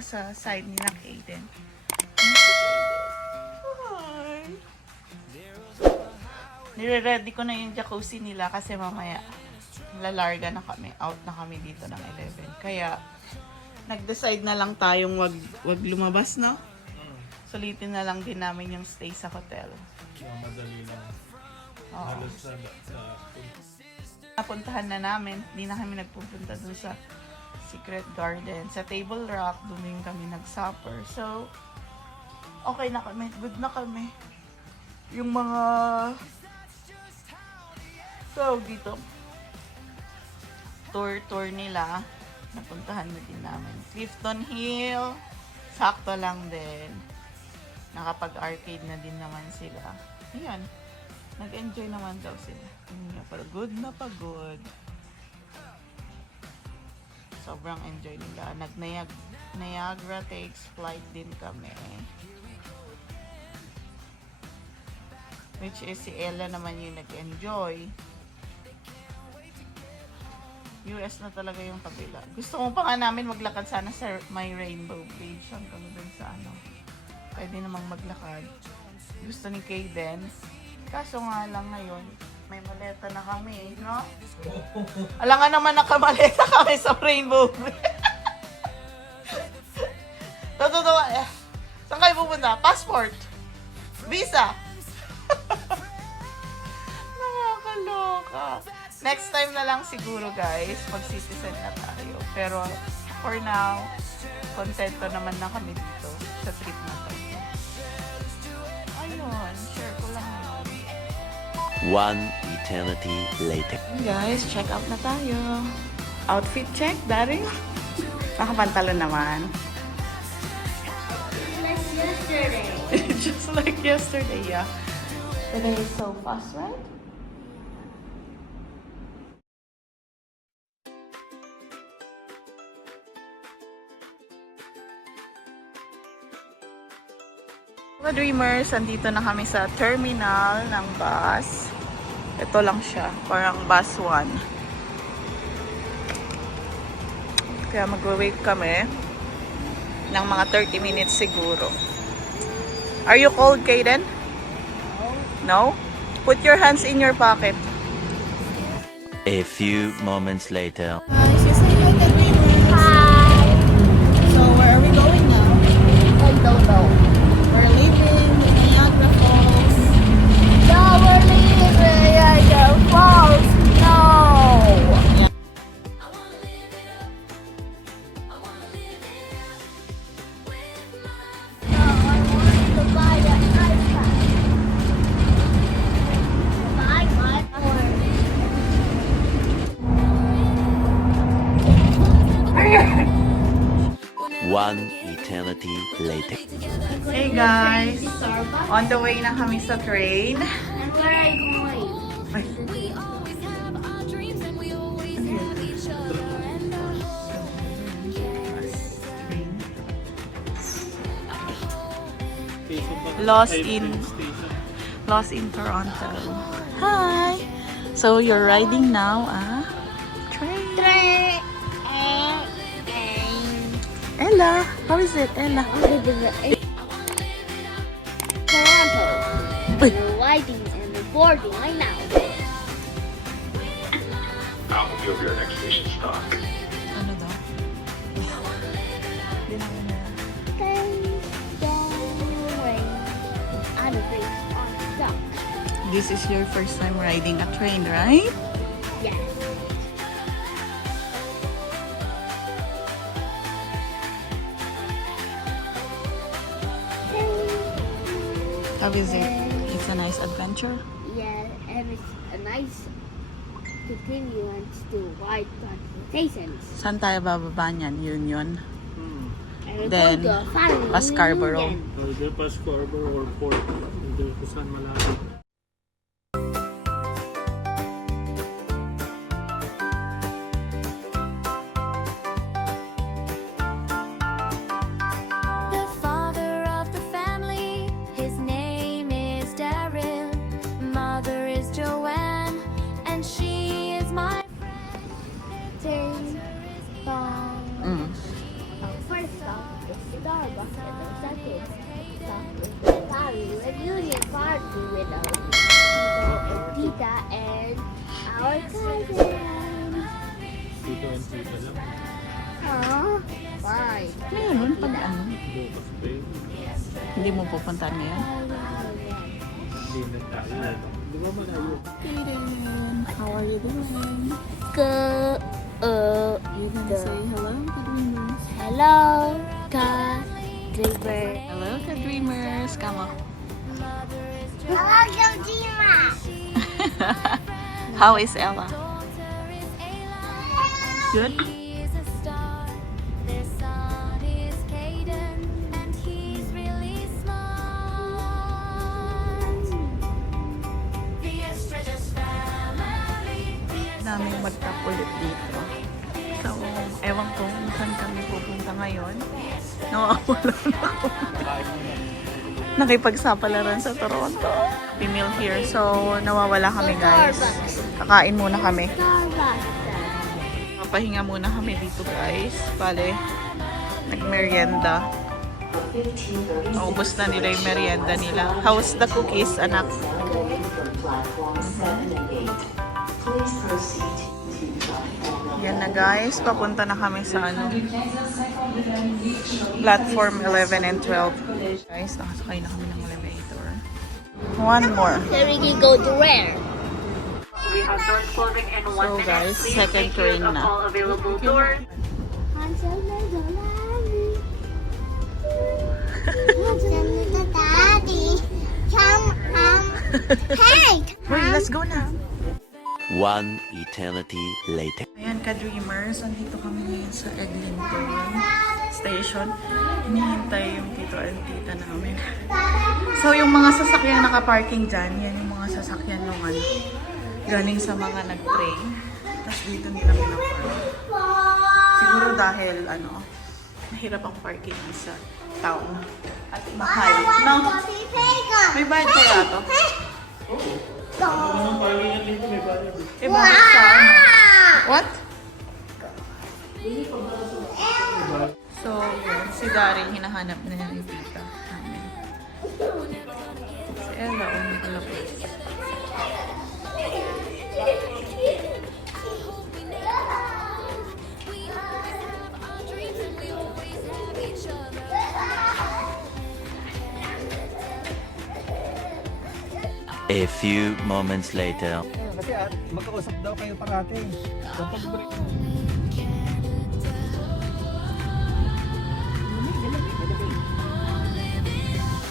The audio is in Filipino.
tsaka sa side nila Kaden. Hi! Nire-ready ko na yung jacuzzi nila kasi mamaya lalarga na kami. Out na kami dito ng 11. Kaya, nag-decide na lang tayong wag lumabas, no? Sulitin na lang din namin yung stay sa hotel. Madali lang. Oo. Halos sa Napuntahan na namin. Hindi na kami nagpupunta dun sa Secret Garden. Sa Table Rock, dun din kami nag-supper. So, okay na kami. Good na kami. Yung mga dito tour nila, napuntahan na din namin. Clifton Hill, sakto lang din. Nakapag-arcade na din naman sila. Ayan, nag-enjoy naman daw sila. Pagod na pagod. Sobrang enjoy nila. Niagara takes flight din kami. Which is si Ella naman yung nag-enjoy. US na talaga yung kabila. Gusto mo pa nga namin maglakad sana sa may Rainbow Bridge. Saan kami dun sa ano. Pwede namang maglakad. Gusto ni Kaden. Kaso nga lang ngayon, may maleta na kami, no? Alam nga naman nakamaleta kami sa Rainbow Bridge. Totoo eh. Saan kayo pupunta? Passport? Visa? Nakakaloka. Next time na lang siguro guys, mag-citizen na tayo. Pero for now, kontento naman na kami dito sa trip na to. Ayun, share ko lang yun. One eternity later. Guys, check out na tayo. Outfit check, Dari. Nakapantalo naman. Like yesterday. Just like yesterday, yeah. Today is so fast, right? Mga dreamers, andito na kami sa terminal ng bus. Ito lang siya, parang bus 1. Kaya mag-wait kami ng mga 30 minutes siguro. Are you cold, Kaden? No? Put your hands in your pocket. A few moments later. Hi. So, where are we going now? I don't know. We're leaving Niagara Falls. No, we're leaving the falls. No. No, I want to buy an iPad. Buy my One eternity later. Hey guys! On the way na kami sa train. And where are you going? Ay, Lost in Toronto. Hi! So you're riding now train. Ella, how is it, Ella? Toronto. Uy. We're riding and we're boarding right now. I'll be over your next station stop. Ano daw? Hindi namin na. I'm afraid on stuck. This is your first time riding a train, right? Yes. How is it? It's a nice adventure. Yeah, and it's a nice continuance to ride transportations. Saan tayo bababa niyan? Union. And we're Then, going to Farmington. pa Scarborough. Either pa Scarborough or Port. Hindi kung saan malapit. The father of the family, his name is Daryl. Mother is Joanne, and she is my Take Mm. first stop is Starbucks and the second party reunion party with our Tito and Tita and our cousin. Tito and tita lang. Huh? Fine. Meron pag ano. Bukas pa yun. Hindi mo pupuntahan ngayon? Hindi na tayo. Di ba malayo? Kaden, how are you doing? Good. You gonna say hello to dreamers? Hello, Dreamer. Hello to dreamers. Come on. Hello, Dreamer. How is Ella? Good? He's a star. Their son is Caden, and he's really smart. The Estrellas family. Daming magtap ulit dito. So, ewan ko kung saan kami pupunta ngayon. Nawawala na ako. Nakipagsapalaran sa Toronto. We meal here, so nawawala kami guys. Kakain muna kami. Starbucks. Papahinga muna kami dito guys. Bale, nagmerienda. Naubos na nila yung merienda nila. How's the cookies, anak? Yan na guys, papunta na kami sa ano, platform 11 and 12. Guys, nakasakay na kami ng elevator. One more. Then we can go to where? We have doors closing in 1 So minute. guys, Please second make train use of na. all available doors. Hansel and Daddy. Hansel and Daddy. Hey! Wait, let's go na. One eternity later. Ayan ka-dreamers, andito kami ngayon sa Eglinton Station. Hinihintay yung tito and tita namin. So yung mga sasakyan nakaparking dyan, yan yung mga sasakyan nung ano, galing sa mga nag-train. Tapos dito nila pinapark. Siguro dahil ano, mahirap ang parking sa town. At mahal. No? May bayad kaya to? Eh, bakit sa ano? What? So, yun. Si Daryl, hinahanap na niya yung tita namin. Si Ella, umikalapit. A few moments later. Kasi magkausap daw kayo parati. Kapag break.